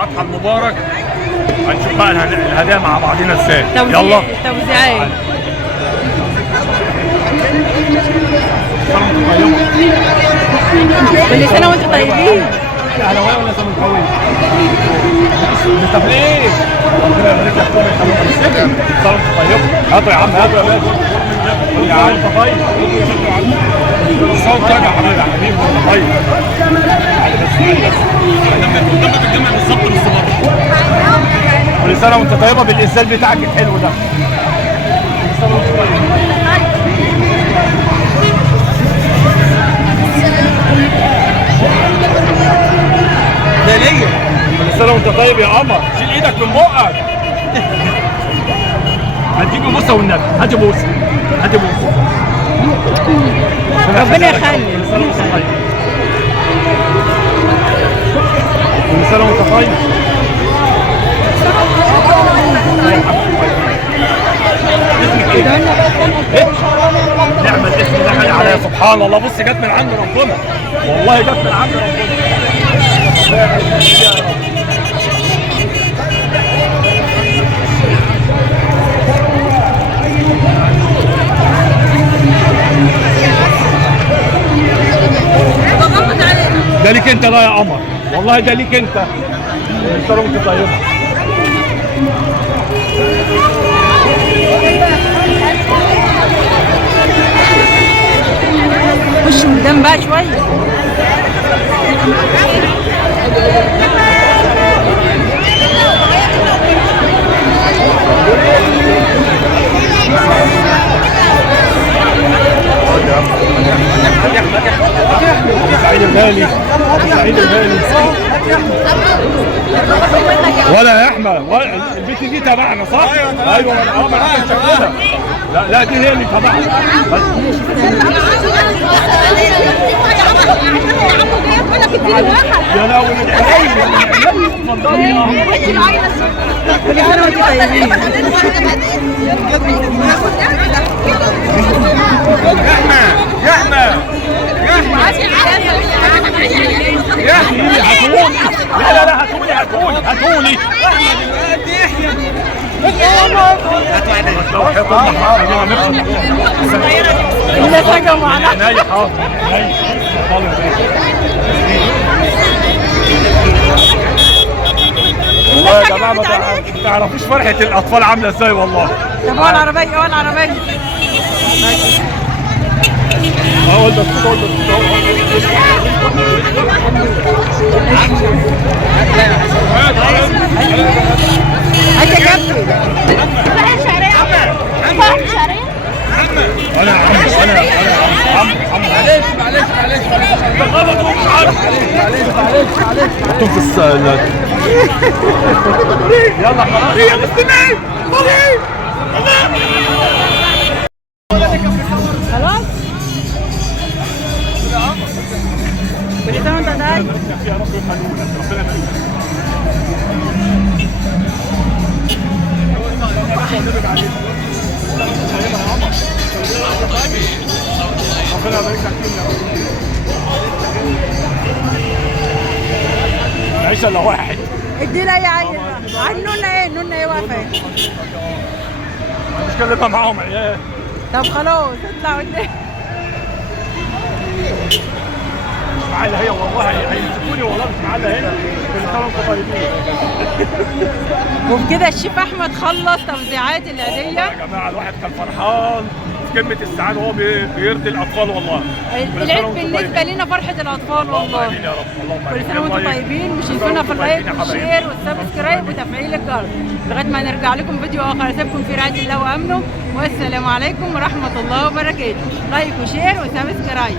الاضحى المبارك. هنشوف بقى الهدايا مع بعضينا ازاي. يلا توزيعات. كل سنه وانتم طيبين. اهلاويه ولا زملكاويه؟ طب ليه؟ ربنا يبارك لك كل سنه وانت طيب. هاتوا يا عم، هاتوا يا باشا. يا عم انت طيب. صوت راجع حبيبي يا حبيبي انت طيب. قدامك الجامع بالظبط بالصبر. كل سنه وانت طيبه بالازاز بتاعك الحلو ده. كل سنه وانت طيب. ده ليا. كل سنه وانت طيب يا قمر. شيل ايدك من بقك. هديك بوسه والنبي. هاتي بوسه. هاتي بوسه. ربنا يخلي. كل سنه وانت طيب. كل سنه وانت طيب. اسمك ايه؟ نعم الاسم ده غالي عليا سبحان الله. بص جت من عند ربنا. والله جت من عند ربنا. ده ليك انت بقى يا قمر. والله ده ليك انت. كل سنه وانت طيبه. خش قدام بقى شويه. سعيد المالي. سعيد المالي. ولا يا احمد البنت دي تبعنا صح؟ ايوه انا عارف شكلها. لا دي هي اللي تبعنا. يا لهوي من عيني اتفضلي يا كل سنه وانتم طيبين. يا احمد هاتوني. لا هاتوني. كل حاجه معانا. عينيا حاضر. والله يا جماعه ما تعرفوش فرحه الاطفال عامله ازاي والله. طب هو العربيه هو العربيه. اهو ده كده هات يا كابتن. انا معلش ده غلط ومش عارف. معلش حطهم في السؤال. يلا خلاص يا مستمعين. خلاص. كل سنه وانت طيب. يا رب يخلونا. ربنا يبارك فيك. ربنا يبارك لك فينا. عيش الا واحد. ادينا اي عيل بقى. نونا ايه واقفه. مش كلمة معاهم عيال. طب خلاص اطلع قدام. مش معايا هي والله هيمسكوني والله مش معايا هنا. كل سنة وانتم طيبين. وبكده الشيف احمد خلص توزيعات العيديه. يا جماعه الواحد كان فرحان في قمه السعاده وهو بيرضي الاطفال والله. العيد بالنسبه لنا فرحه الاطفال والله. امين يا رب. اللهم كل سنه وانتم طيبين. مش تنسونا في اللايك والشير والسبسكرايب وتفعيل الجرس لغايه ما نرجع لكم فيديو اخر. اسيبكم في رعايه الله وامنه، والسلام عليكم ورحمه الله وبركاته. لايك وشير وسبسكرايب.